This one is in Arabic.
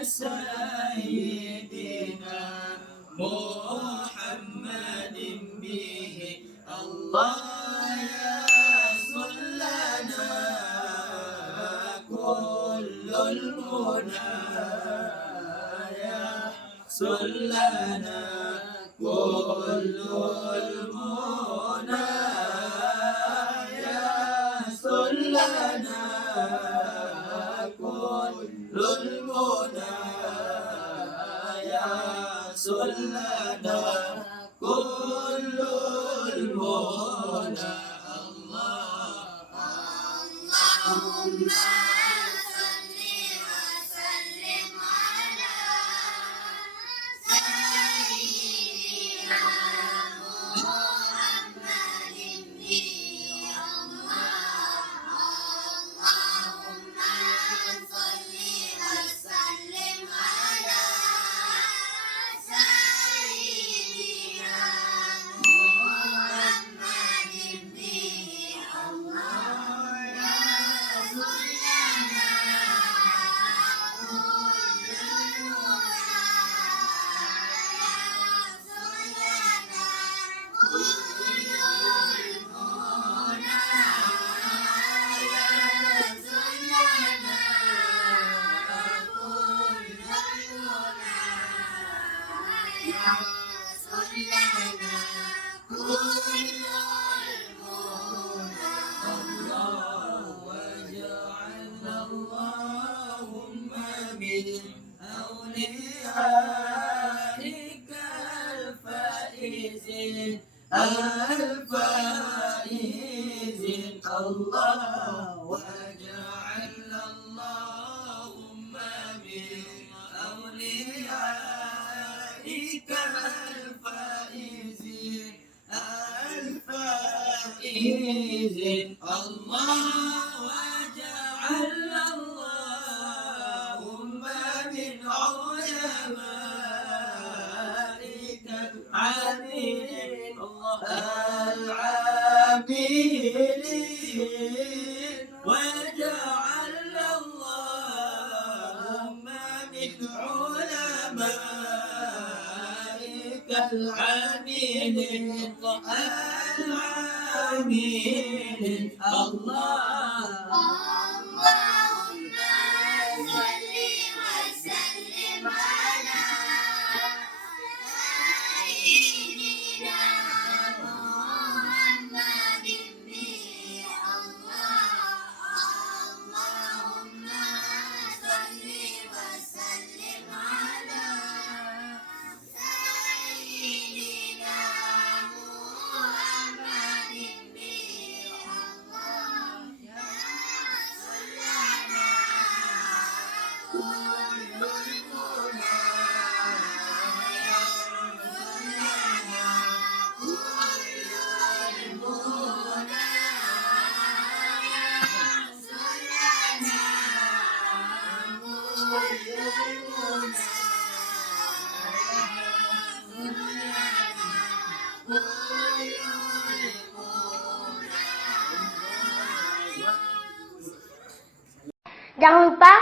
سيدنا محمد به الله يصل لنا كل المنى يحصل لنا كل المنى يحصل لنا كل المنى يحصل لنا كل المنى اللهم صل وسلم على سيدنا محمد به اللهم صل وسلم على سيدنا محمد به اللهم من أوليائك الفائزين الله واجعلنا اللهم من أوليائك الفائزين الله واجعلنا اللهم من علمائك العاملين واجعلنا اللهم من علمائك العاملين اللهم صل وسلم على سيدنا محمد به اللهم صل وسلم على سيدنا محمد به Jangan lupa